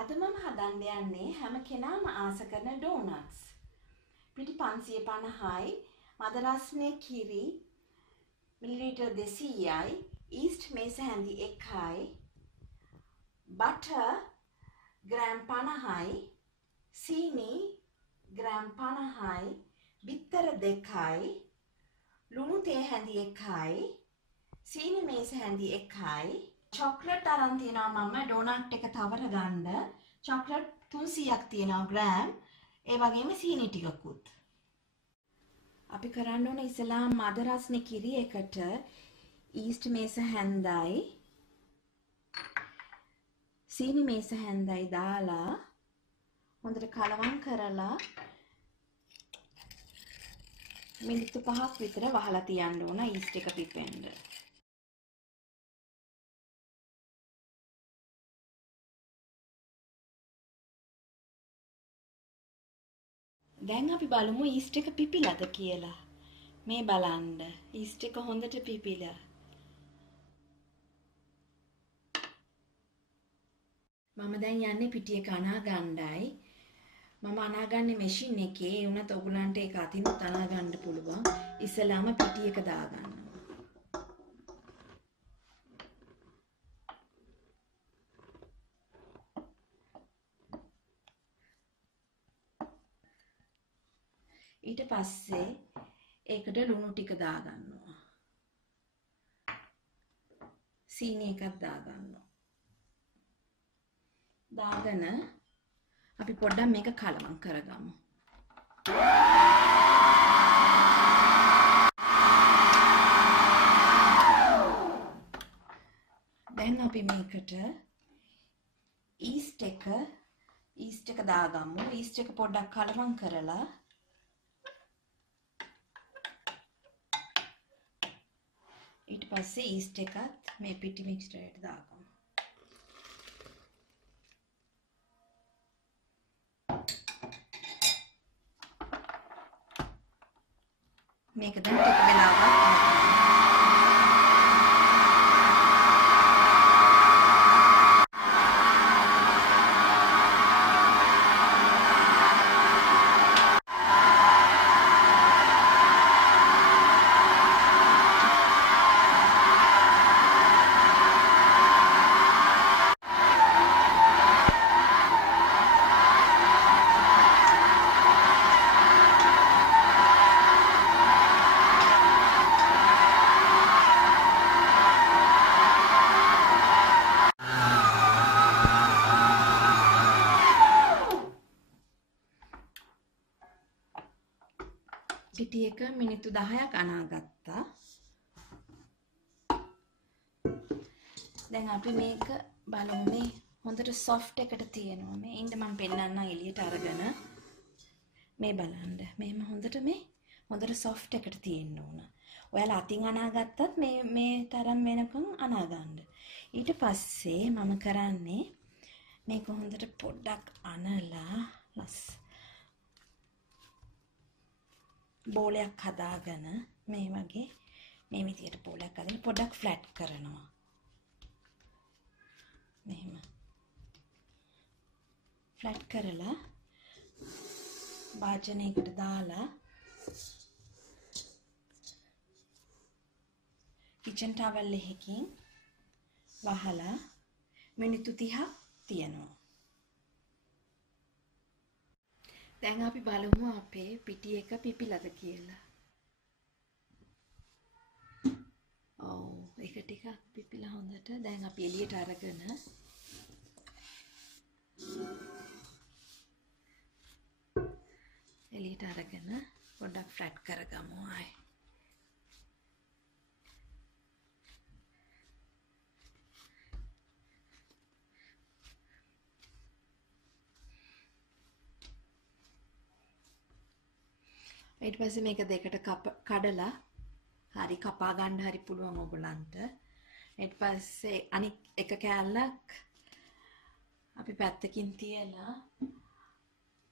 අද මම හදන්න යන්නේ හැම කෙනාම ආස කරන ඩෝනට්ස්. පිටි 550යි, මද රස්නේ කිරි මිලිලීටර් 200යි, ඊස්ට් මේස හැඳි 1යි, බටර් ග්‍රෑම් 50යි, සීනි ග්‍රෑම් 50යි, බිත්තර 2යි, ලුණු තේ හැඳි 1යි, සීනි මේස හැඳි 1යි, චොක්ලට් අරන් තියනවා මම ඩෝනට් එක තවර ගන්න. චොක්ලට් 300ක් තියෙනවා ග්‍රෑම්. ඒ වගේම සීනි ටිකකුත්. අපි කරන්න ඕන ඉස්සෙල්ලාම මද රස්නේ කිරි එකට ඊස්ට් මේස හැන්දයි සීනි මේස හැන්දයි දාලා හොඳට කලවම් කරලා මිනිත්තු 5ක් විතර වහලා තියන්න ඕන ඊස්ට් එක පිපෙන්න. දැන් අපි බලමු ඊස්ට් එක පිපිලාද කියලා. මේ බලන්න. ඊස්ට් එක හොඳට පිපිලා. මම දැන් යන්නේ පිටි එක අනා ගන්නයි. මම අනාගන්නේ මැෂින් එකේ. ඒ වුණත් ඔයගලන්ට ඒක අතිනුත් අනා ගන්න පුළුවන්. ඉස්සලාම පිටි එක දාගන්නවා. ඊට පස්සේ ඒකට ලුණු ටික දාගන්නවා. සීනි එකක් දාගන්නවා. දාගෙන අපි පොඩ්ඩක් මේක කලවම් කරගමු. දැන් අපි මේකට ඊස්ට් එක දාගමු. ඊස්ට් එක පොඩ්ඩක් කලවම් කරලා ඊට පස්සේ ඊස්ට් එකත් මේ පිටි මික්ස්චරයට දාගමු. මේක දැන් ටික වෙලාවක් පිටි එක මිනිත්තු 10ක් අනාගත්තා. දැන් අපි මේක බලමු. මේ හොඳට සොෆ්ට් එකට තියෙනවා. මේ ඉන්න මම පෙන්නන්න එළියට අරගෙන මේ බලන්න. මේම හොඳට සොෆ්ට් එකට තියෙන්න ඕන. ඔයාලා අතින් අනාගත්තත් මේ තරම් වෙනකන් අනාගන්න. ඊට පස්සේ මම කරන්නේ මේක හොඳට පොඩ්ඩක් අනලා බෝලයක් හදාගෙන මේ වගේ මේ විදියට බෝලයක් හදලා පොඩ්ඩක් ෆ්ලැට් කරනවා. මෙහෙම ෆ්ලැට් කරලා වාචනයකට දාලා කිචන් ටවල් එකකින් වහලා මිනිත්තු 30ක් තියනවා. දැන් අපි බලමු අපේ පිටි එක පිපිලාද කියලා. ඔව් ඒක ටිකක් පිපිලා හොඳට. දැන් අපි එළියට අරගෙන පොඩ්ඩක් ෆ්ලැට් කරගමු ආයි. ඊට පස්සේ මේක දෙකට කඩලා හරි කපා ගන්න හරි පුළුවන් ඔයගලන්ට. ඊට පස්සේ අනිත් එක කෑල්ලක් අපි පැත්තකින් තියලා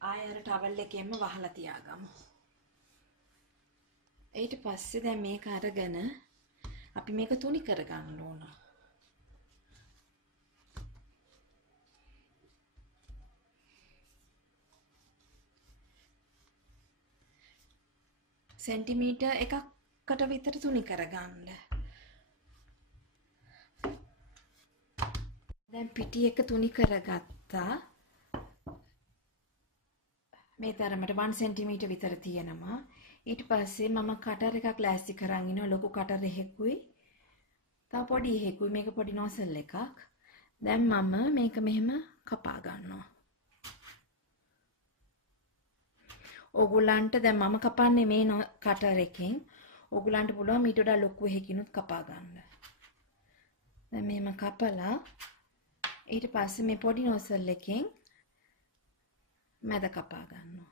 ආයෙ ටවල් එකෙන්ම වහලා තියාගමු. ඊට පස්සේ දැන් මේක අරගෙන අපි මේක තුනි කරගන්න ඕන. සෙන්ටිමීටර් එකකට විතර තුනි කරගන්න. දැන් පිටි එක තුනි කරගත්තා. මේ තරමට 1 සෙන්ටිමීටර් විතර තියෙනවා. ඊට පස්සේ මම කටර් එකක් ලෑස්ති කරන් ඉනවා. ලොකු කටර් එකකුයි තව පොඩි එකකුයි. මේක පොඩි නොසල් එකක්. දැන් මම මේක මෙහෙම කපා ගන්නවා. ඕගොල්ලන්ට දැන් මම කපන්නේ මේ කටර් එකෙන්. ඕගොල්ලන්ට පුළුවන් මීට වඩා ලොකු එකකිනුත් කපා ගන්න. දැන් මෙහෙම කපලා ඊට පස්සේ මේ පොඩි නොසල් එකෙන් මැද කපා ගන්නවා.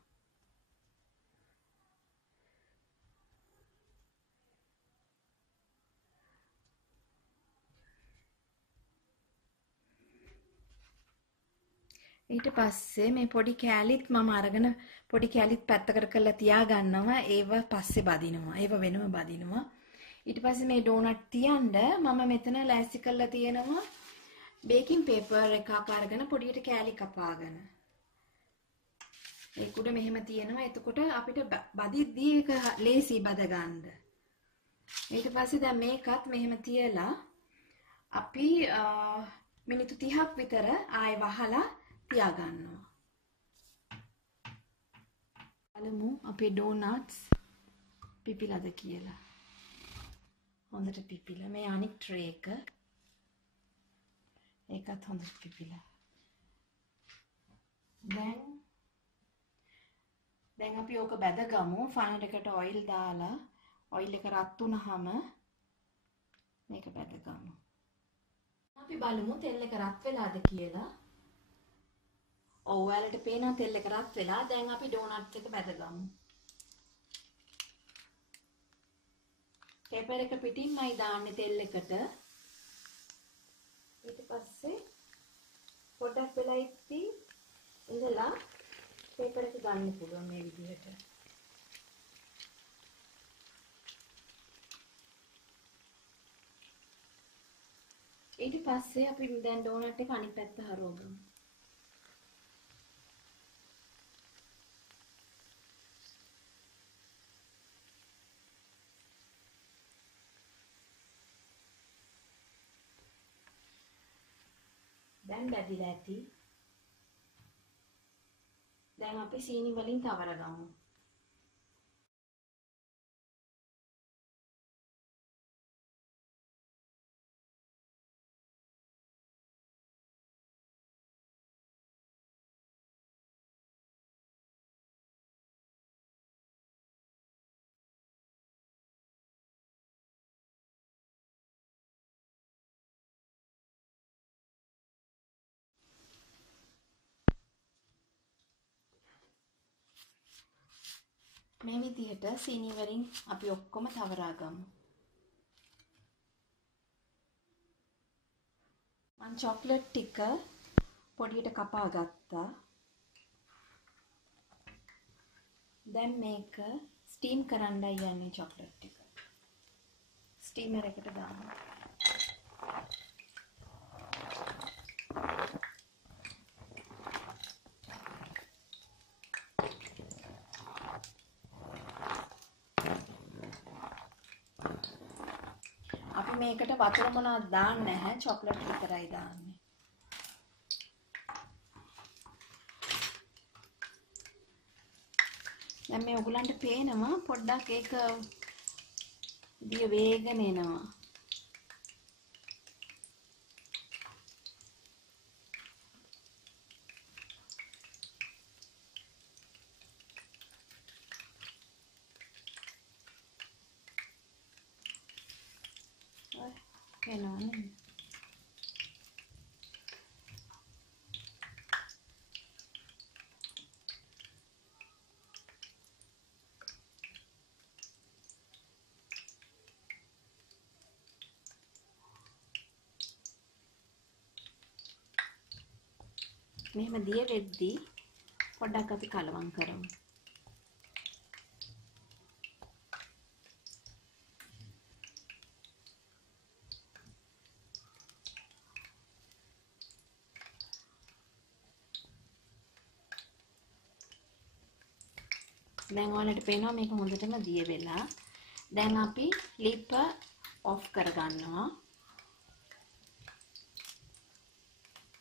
ඊට පස්සේ මේ පොඩි කෑලිත් මම අරගෙන පොඩි කෑලිත් පැත්තකට කරලා තියා ගන්නවා. ඒව පස්සේ බදිනවා. ඒව වෙනම බදිනවා. ඊට පස්සේ මේ ඩෝනට් තියන්න මම මෙතන ලෑස්ති කරලා තියෙනවා බේකින් පේපර් එකක් අරගෙන පොඩියට කෑලි කපාගෙන. ඒක උඩ මෙහෙම තියෙනවා. එතකොට අපිට බදිද්දී ඒක ලේසි බද ගන්න. ඊට පස්සේ දැන් මේකත් මෙහෙම තියලා අපි මිනිත්තු 30ක් විතර ආයෙ වහලා තියා ගන්නවා. බලමු අපේ ඩෝනට්ස් පිපිලාද කියලා. හොඳට පිපිලා. මේ අනික් ට්‍රේ එක. ඒකත් හොඳට පිපිලා. දැන් අපි ඕක බැදගමු. ෆනල් එකට ඔයිල් දාලා ඔයිල් එක රත් වුනහම මේක බැදගමු. අපි බලමු තෙල් එක රත් වෙලාද කියලා. ඔව් ඔයාලට පේනවා තෙල් එක රත් වෙලා. දැන් අපි ඩෝනට්ස් එක බැදගමු. පේපර් එක පිටින්මයි දාන්නේ තෙල් එකට. ඊට පස්සේ පොඩක් වෙලා ඉඳලා පේපර් එක ගන්න පුළුවන් මේ විදිහට. ඊට පස්සේ අපි දැන් ඩෝනට් එක අනිත් පැත්ත හරවගමු. දැන් බැදිලා ඇති. දැන් අපි සීනි වලින් තවරගමු. මේ විදිහට සීනි වලින් අපි ඔක්කොම තවරා ගමු. මම චොක්ලට් ටික පොඩියට කපා ගත්තා. දැන් මේක ස්ටීම් කරන්නයි යන්නේ චොක්ලට් ටික. ස්ටීමර් එකට දාමු. මේකට වතුර මොනවද දාන්නේ නැහැ. චොක්ලට් විතරයි දාන්නේ. දැන් මේ ඔයගලන්ට පේනවා පොඩ්ඩක් ඒක දිය වේගන එනවා. එනවා නේද? මෙහෙම දිය වෙද්දී පොඩ්ඩක් අපි කලවම් කරමු. දැන් ඔයාලට පේනවා මේක හොඳටම දිය වෙලා. දැන් අපි ලිප් ඔෆ් කරගන්නවා.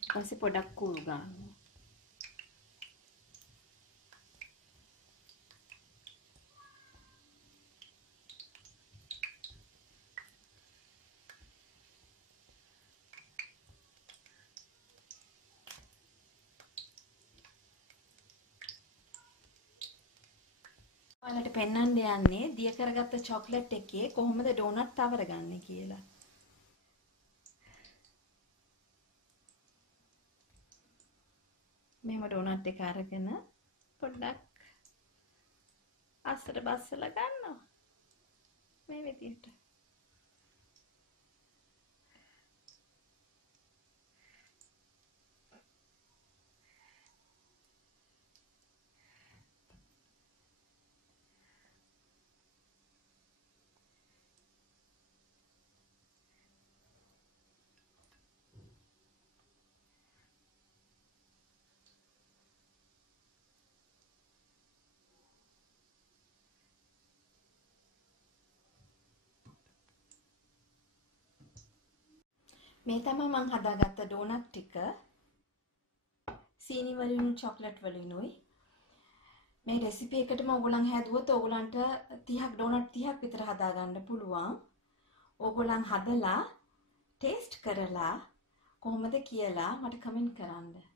ඊපස්සේ පොඩක් කූල් ගන්නවා. ඔයාලට පෙන්වන්න යන්නේ දිය කරගත්ත චොක්ලට් එකේ කොහොමද ඩෝනට් තවරගන්නේ කියලා. මෙහෙම ඩෝනට් එක අරගෙන පොඩ්ඩක් අස්සට බස්සලා ගන්නවා. මේ විදිහට. මේ තමයි මම හදාගත්ත ඩෝනට් ටික. සීනි වලිනුයි චොක්ලට් වලිනුයි. මේ රෙසිපි එකටම ඕගොල්ලන් හැදුවොත් ඕගොල්ලන්ට 30ක් ඩෝනට් 30ක් විතර හදාගන්න පුළුවන්. ඕගොල්ලන් හදලා ටේස්ට් කරලා කොහොමද කියලා මට කමෙන්ට් කරන්න.